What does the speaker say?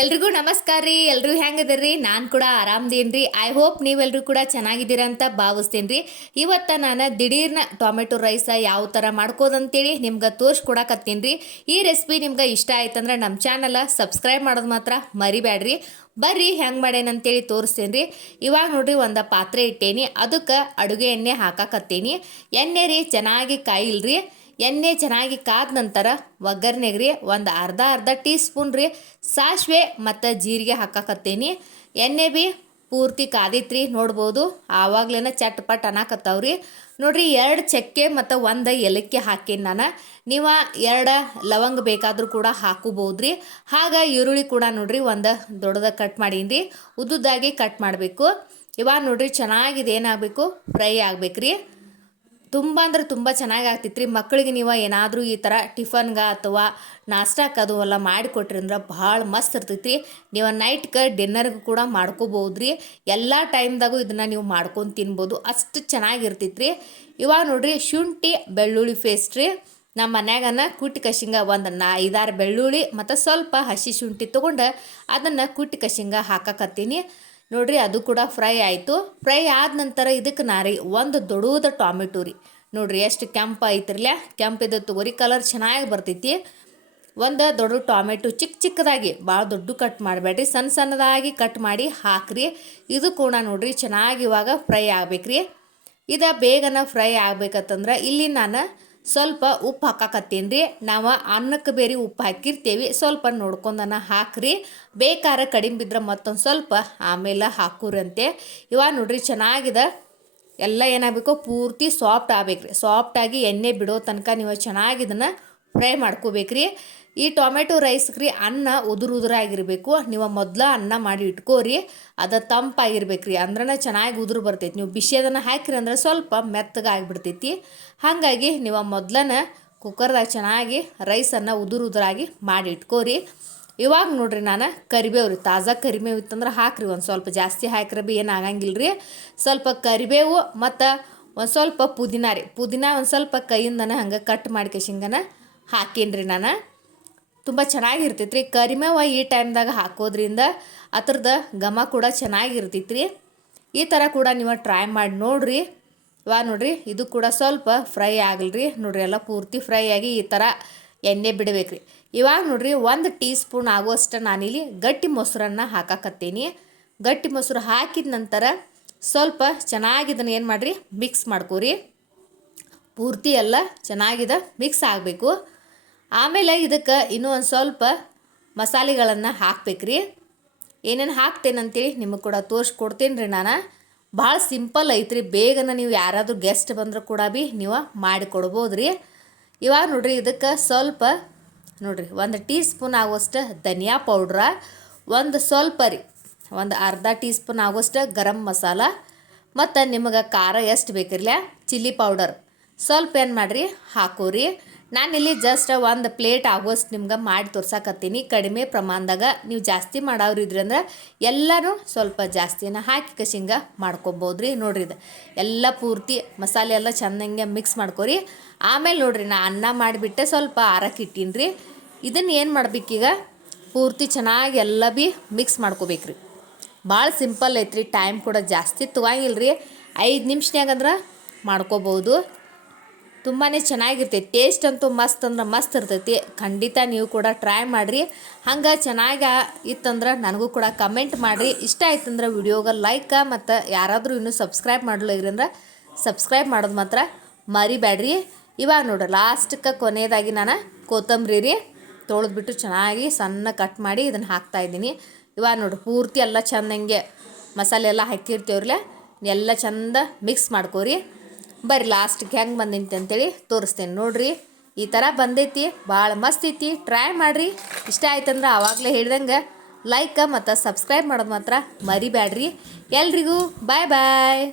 ಎಲ್ರಿಗೂ ನಮಸ್ಕಾರ ರೀ ಎಲ್ಲರೂ ಹೆಂಗದಿರ್ರಿ ನಾನು ಕೂಡ ಆರಾಮದೇನ್ರಿ ಐ ಹೋಪ್ ನೀವೆಲ್ಲರೂ ಕೂಡ ಚೆನ್ನಾಗಿದ್ದೀರ ಅಂತ ಭಾವಿಸ್ತೀನಿ ರೀ. ಇವತ್ತು ನಾನು ದಿಢೀರ್ನ ಟೊಮೆಟೊ ರೈಸ ಯಾವ ಥರ ಮಾಡ್ಕೋದಂತೇಳಿ ನಿಮ್ಗೆ ತೋರಿಸ್ಕೊಡಕತ್ತೀನಿ ರೀ. ಈ ರೆಸಿಪಿ ನಿಮ್ಗೆ ಇಷ್ಟ ಆಯ್ತಂದ್ರೆ ನಮ್ಮ ಚಾನಲ ಸಬ್ಸ್ಕ್ರೈಬ್ ಮಾಡೋದು ಮಾತ್ರ ಮರಿಬೇಡ್ರಿ ಬರ್ರಿ, ಹೆಂಗೆ ಮಾಡೇನಂತೇಳಿ ತೋರಿಸ್ತೀನಿ ರೀ. ಇವಾಗ ನೋಡ್ರಿ ಒಂದು ಪಾತ್ರೆ ಇಟ್ಟೇನಿ. ಅದಕ್ಕೆ ಅಡುಗೆ ಎಣ್ಣೆ ಹಾಕಕತ್ತೀನಿ. ಎಣ್ಣೆ ರೀ ಚೆನ್ನಾಗಿ ಕಾಯಿಲ್ರಿ. ಎಣ್ಣೆ ಚೆನ್ನಾಗಿ ಕಾದ ನಂತರ ಒಗ್ಗರಣೆಗೆ ರೀ ಒಂದು ಅರ್ಧ ಅರ್ಧ ಟೀ ಸ್ಪೂನ್ ರೀ ಸಾಸಿವೆ ಮತ್ತು ಜೀರಿಗೆ ಹಾಕಕತ್ತೀನಿ. ಎಣ್ಣೆ ಬಿ ಪೂರ್ತಿ ಕಾದಿತ್ರಿ ನೋಡ್ಬೋದು. ಆವಾಗ್ಲೇನ ಚಟ್ಪಟ್ ಅನ್ನಕತ್ತಾವ್ರಿ ನೋಡ್ರಿ, ಎರಡು ಚಕ್ಕೆ ಮತ್ತು ಒಂದು ಏಲಕ್ಕಿ ಹಾಕೀನಿ ನಾನು. ನೀವು ಎರಡು ಲವಂಗ ಬೇಕಾದರೂ ಕೂಡ ಹಾಕೋಬೋದ್ರಿ ಹಾಗೆ ಈರುಳ್ಳಿ ಕೂಡ ನೋಡ್ರಿ ಒಂದು ದೊಡ್ಡದಾಗಿ ಕಟ್ ಮಾಡೀನಿ ರೀ. ಉದ್ದುದಾಗಿ ಕಟ್ ಮಾಡಬೇಕು. ಇವಾಗ ನೋಡ್ರಿ ಚೆನ್ನಾಗಿದೆ ಏನಾಗಬೇಕು ಫ್ರೈ ಆಗ್ಬೇಕ್ರಿ ತುಂಬ ಅಂದ್ರೆ ತುಂಬ ಚೆನ್ನಾಗಿ ಆಗ್ತಿತ್ತು ರೀ ಮಕ್ಕಳಿಗೆ ನೀವು ಏನಾದರೂ ಈ ಥರ ಟಿಫನ್ಗೆ ಅಥವಾ ನಾಷ್ಟಕ್ಕೆ ಅದು ಎಲ್ಲ ಮಾಡಿಕೊಟ್ರಿ ಅಂದ್ರೆ ಭಾಳ ಮಸ್ತ್ ಇರ್ತೈತಿ ರೀ ನೀವು ನೈಟ್ಗೆ ಡಿನ್ನರ್ಗೆ ಕೂಡ ಮಾಡ್ಕೋಬೋದು ರೀ ಎಲ್ಲ ಟೈಮ್ದಾಗೂ ಇದನ್ನು ನೀವು ಮಾಡ್ಕೊಂಡು ತಿನ್ಬೋದು. ಅಷ್ಟು ಚೆನ್ನಾಗಿರ್ತೈತಿ ರೀ ಇವಾಗ ನೋಡಿರಿ ಶುಂಠಿ, ಬೆಳ್ಳುಳ್ಳಿ ಪೇಸ್ಟ್ ರೀ. ನಮ್ಮ ಮನ್ಯಾಗನ ಕುಟ್ಟಿ ಕಶಿಂಗ ಒಂದು ನಾ ಐದಾರು ಬೆಳ್ಳುಳ್ಳಿ ಮತ್ತು ಸ್ವಲ್ಪ ಹಸಿ ಶುಂಠಿ ತೊಗೊಂಡು ಅದನ್ನು ಕುಟ್ಟಿ ಕಶಿಂಗ ಹಾಕಕತ್ತೀನಿ. ನೋಡ್ರಿ ಅದು ಕೂಡ ಫ್ರೈ ಆಯಿತು. ಫ್ರೈ ಆದ ನಂತರ ಇದಕ್ಕೆ ನಾರಿ ಒಂದು ದೊಡ್ಡದ ಟೊಮೆಟೊ ರೀ. ನೋಡ್ರಿ ಎಷ್ಟು ಕೆಂಪು ಐತ್ರಲ್ಲ ಕೆಂಪಿದ್ದು ತೊಗರಿ ಕಲರ್ ಚೆನ್ನಾಗಿ ಬರ್ತೈತಿ. ಒಂದು ದೊಡ್ಡ ಟೊಮೆಟೊ ಚಿಕ್ಕ ಚಿಕ್ಕದಾಗಿ ಭಾಳ ದೊಡ್ಡ ಕಟ್ ಮಾಡಬೇಡ್ರಿ. ಸಣ್ಣ ಸಣ್ಣದಾಗಿ ಕಟ್ ಮಾಡಿ ಹಾಕ್ರಿ. ಇದು ಕೂಡ ನೋಡ್ರಿ ಚೆನ್ನಾಗಿ ಇವಾಗ ಫ್ರೈ ಆಗ್ಬೇಕ್ರಿ. ಇದು ಬೇಗನ ಫ್ರೈ ಆಗ್ಬೇಕಂತಂದ್ರೆ ಇಲ್ಲಿ ನಾನು ಸ್ವಲ್ಪ ಉಪ್ಪು ಹಾಕಾಕತ್ತೀನಿ ರೀ ನಾವು ಅನ್ನಕ್ಕೆ ಬೇರೆ ಉಪ್ಪು ಹಾಕಿರ್ತೀವಿ. ಸ್ವಲ್ಪ ನೋಡ್ಕೊಂಡನ ಹಾಕ್ರಿ. ಬೇಕಾರ ಕಡಿಮೆ ಬಿದ್ರೆ ಮತ್ತೊಂದು ಸ್ವಲ್ಪ ಆಮೇಲೆ ಹಾಕುರಂತೆ ಇವಾಗ ನೋಡ್ರಿ ಚೆನ್ನಾಗಿದೆ. ಎಲ್ಲ ಏನಾಗಬೇಕು? ಪೂರ್ತಿ ಸಾಫ್ಟ್ ಆಗ್ಬೇಕ್ರಿ. ಸಾಫ್ಟಾಗಿ ಎಣ್ಣೆ ಬಿಡೋ ತನಕ ನೀವು ಚೆನ್ನಾಗಿ ಇದನ್ನು ಫ್ರೈ ಮಾಡ್ಕೋಬೇಕ್ರಿ. ಈ ಟೊಮೆಟೊ ರೈಸ್ಗೆ ರೀ ಅನ್ನ ಉದುರು ಉದುರಾಗಿರಬೇಕು ನೀವು ಮೊದಲು ಅನ್ನ ಮಾಡಿ ಇಟ್ಕೋರಿ, ಅದು ತಂಪಾಗಿರ್ಬೇಕು ರೀ. ಅಂದ್ರೆ ಚೆನ್ನಾಗಿ ಉದುರು ಬರ್ತೈತಿ. ನೀವು ಬಿಸಿ ಅದನ್ನು ಹಾಕಿರಿ ಅಂದ್ರೆ ಸ್ವಲ್ಪ ಮೆತ್ತಗೆ ಆಗಿಬಿಡ್ತೈತಿ. ಹಾಗಾಗಿ ನೀವು ಮೊದ್ಲನ ಕುಕ್ಕರ್ದಾಗ ಚೆನ್ನಾಗಿ ರೈಸನ್ನು ಉದುರು ಉದುರಾಗಿ ಮಾಡಿ ಇಟ್ಕೋರಿ. ಇವಾಗ ನೋಡ್ರಿ ನಾನು ಕರಿಬೇವು ರೀ. ತಾಜಾ ಕರಿಬೇವು ಇತ್ತಂದ್ರೆ ಹಾಕ್ರಿ. ಒಂದು ಸ್ವಲ್ಪ ಜಾಸ್ತಿ ಹಾಕ್ರೆ ಬಿ ಏನು ಆಗಂಗಿಲ್ಲ ರೀ. ಸ್ವಲ್ಪ ಕರಿಬೇವು ಮತ್ತು ಒಂದು ಸ್ವಲ್ಪ ಪುದೀನ ರೀ. ಪುದೀನ ಒಂದು ಸ್ವಲ್ಪ ಕೈಯಿಂದನ ಹಂಗೆ ಕಟ್ ಮಾಡ್ಕೇಶಿಂಗನ ಹಾಕೀನಿ ರೀ ನಾನು. ತುಂಬ ಚೆನ್ನಾಗಿರ್ತೈತ್ರಿ. ಕರಿಮೇವ ಈ ಟೈಮ್ದಾಗ ಹಾಕೋದ್ರಿಂದ ಅದ್ರದ್ದು ಘಮ ಕೂಡ ಚೆನ್ನಾಗಿರ್ತೈತ್ರಿ. ಈ ಥರ ಕೂಡ ನೀವು ಟ್ರೈ ಮಾಡಿ ನೋಡಿರಿ. ವಾ ನೋಡ್ರಿ, ಇದು ಕೂಡ ಸ್ವಲ್ಪ ಫ್ರೈ ಆಗಲ್ರಿ. ನೋಡ್ರಿ, ಎಲ್ಲ ಪೂರ್ತಿ ಫ್ರೈ ಆಗಿ ಈ ಥರ ಎಣ್ಣೆ ಬಿಡಬೇಕ್ರಿ. ಇವಾಗ ನೋಡ್ರಿ, ಒಂದು ಟೀ ಸ್ಪೂನ್ ಆಗುವಷ್ಟು ನಾನಿಲ್ಲಿ ಗಟ್ಟಿ ಮೊಸರನ್ನು ಹಾಕಾಕತ್ತೀನಿ. ಗಟ್ಟಿ ಮೊಸರು ಹಾಕಿದ ನಂತರ ಸ್ವಲ್ಪ ಚೆನ್ನಾಗಿದನ್ನು ಏನು ಮಾಡಿರಿ ಮಿಕ್ಸ್ ಮಾಡ್ಕೋರಿ. ಪೂರ್ತಿ ಎಲ್ಲ ಚೆನ್ನಾಗಿದೆ ಮಿಕ್ಸ್ ಆಗಬೇಕು. ಆಮೇಲೆ ಇದಕ್ಕೆ ಇನ್ನೂ ಒಂದು ಸ್ವಲ್ಪ ಮಸಾಲೆಗಳನ್ನು ಹಾಕ್ಬೇಕ್ರಿ. ಏನೇನು ಹಾಕ್ತೇನಂತೇಳಿ ನಿಮಗೆ ಕೂಡ ತೋರಿಸ್ಕೊಡ್ತೀನಿ ರೀ ನಾನು. ಭಾಳ ಸಿಂಪಲ್ ಐತ್ರಿ. ಬೇಗನ ನೀವು ಯಾರಾದರೂ ಗೆಸ್ಟ್ ಬಂದರೂ ಕೂಡ ಬಿ ನೀವು ಮಾಡಿಕೊಡ್ಬೋದು ರೀ ಇವಾಗ ನೋಡ್ರಿ ಇದಕ್ಕೆ ಸ್ವಲ್ಪ ನೋಡ್ರಿ, ಒಂದು ಟೀ ಸ್ಪೂನ್ ಆಗುವಷ್ಟು ಧನಿಯಾ ಪೌಡ್ರ, ಒಂದು ಸ್ವಲ್ಪ ರೀ, ಒಂದು ಅರ್ಧ ಟೀ ಸ್ಪೂನ್ ಆಗುವಷ್ಟು ಗರಂ ಮಸಾಲ, ಮತ್ತು ನಿಮಗೆ ಖಾರ ಎಷ್ಟು ಬೇಕಿರಲ್ಲ ಚಿಲ್ಲಿ ಪೌಡರ್. ಸ್ವಲ್ಪ ಏನು ಮಾಡಿರಿ, ಹಾಕೋರಿ. ನಾನಿಲ್ಲಿ ಜಸ್ಟ್ ಒಂದು ಪ್ಲೇಟ್ ಆಗೋಷ್ಟು ನಿಮ್ಗೆ ಮಾಡಿ ತೋರ್ಸಕತ್ತೀನಿ. ಕಡಿಮೆ ಪ್ರಮಾಣದಾಗ ನೀವು ಜಾಸ್ತಿ ಮಾಡೋರು ಇದ್ರಿ ಅಂದ್ರೆ ಎಲ್ಲನೂ ಸ್ವಲ್ಪ ಜಾಸ್ತಿನ ಹಾಕಿ ಕಶಿಂಗ ಮಾಡ್ಕೊಬೋದು ರೀ ನೋಡ್ರಿ ಇದು ಎಲ್ಲ ಪೂರ್ತಿ ಮಸಾಲೆ ಎಲ್ಲ ಚೆಂದಂಗೆ ಮಿಕ್ಸ್ ಮಾಡ್ಕೊರಿ. ಆಮೇಲೆ ನೋಡ್ರಿ ನಾ ಅನ್ನ ಮಾಡಿಬಿಟ್ಟೆ ಸ್ವಲ್ಪ ಆರಕ್ಕೆ ಇಟ್ಟೀನಿ ರೀ ಇದನ್ನು ಏನು ಮಾಡ್ಬೇಕೀಗ ಪೂರ್ತಿ ಚೆನ್ನಾಗಿ ಎಲ್ಲ ಭೀ ಮಿಕ್ಸ್ ಮಾಡ್ಕೋಬೇಕ್ರಿ. ಭಾಳ ಸಿಂಪಲ್ ಐತ್ರಿ ಟೈಮ್ ಕೂಡ ಜಾಸ್ತಿ ತೊಗೊಂಗಿಲ್ಲ ರೀ ಐದು ನಿಮಿಷನ್ಯಾಗಂದ್ರೆ ಮಾಡ್ಕೋಬೋದು. ತುಂಬಾ ಚೆನ್ನಾಗಿರ್ತೈತಿ. ಟೇಸ್ಟ್ ಅಂತೂ ಮಸ್ತ್ ಅಂದ್ರೆ ಮಸ್ತ್ ಇರ್ತೈತಿ. ಖಂಡಿತ ನೀವು ಕೂಡ ಟ್ರೈ ಮಾಡಿರಿ. ಹಂಗೆ ಚೆನ್ನಾಗಿ ಇತ್ತಂದ್ರೆ ನನಗೂ ಕೂಡ ಕಮೆಂಟ್ ಮಾಡಿರಿ. ಇಷ್ಟ ಆಯ್ತಂದ್ರೆ ವಿಡಿಯೋಗೆ ಲೈಕ್ ಮತ್ತು ಯಾರಾದರೂ ಇನ್ನೂ ಸಬ್ಸ್ಕ್ರೈಬ್ ಮಾಡಲಿಲ್ಲ ಸಬ್ಸ್ಕ್ರೈಬ್ ಮಾಡೋದು ಮಾತ್ರ ಮರಿಬೇಡ್ರಿ ಇವಾಗ ನೋಡ್ರಿ ಲಾಸ್ಟಕ್ಕೆ ಕೊನೆಯದಾಗಿ ನಾನು ಕೊತ್ತಂಬರಿ ರೀ ತೊಳೆದ್ಬಿಟ್ಟು ಚೆನ್ನಾಗಿ ಸಣ್ಣ ಕಟ್ ಮಾಡಿ ಇದನ್ನು ಹಾಕ್ತಾಯಿದ್ದೀನಿ ಇವಾಗ ನೋಡ್ರಿ, ಪೂರ್ತಿ ಎಲ್ಲ ಚಂದಂಗೆ ಮಸಾಲೆ ಎಲ್ಲ ಹಾಕಿರ್ತೀವ್ರಲ್ಲ ಎಲ್ಲ ಚಂದ ಮಿಕ್ಸ್ ಮಾಡ್ಕೋರಿ. ಬರ್ರಿ ಲಾಸ್ಟ್ಗೆ ಹೆಂಗೆ ಬಂದೈತಿ ಅಂತೇಳಿ ತೋರಿಸ್ತೇನೆ. ನೋಡಿರಿ, ಈ ಥರ ಬಂದೈತಿ, ಭಾಳ ಮಸ್ತ್ ಐತಿ. ಟ್ರೈ ಮಾಡಿರಿ. ಇಷ್ಟ ಆಯ್ತಂದ್ರೆ ಆವಾಗಲೇ ಹೇಳ್ದಂಗೆ ಲೈಕ್ ಮತ್ತು ಸಬ್ಸ್ಕ್ರೈಬ್ ಮಾಡೋದು ಮಾತ್ರ ಮರಿಬೇಡ್ರಿ ಎಲ್ರಿಗೂ ಬಾಯ್ ಬಾಯ್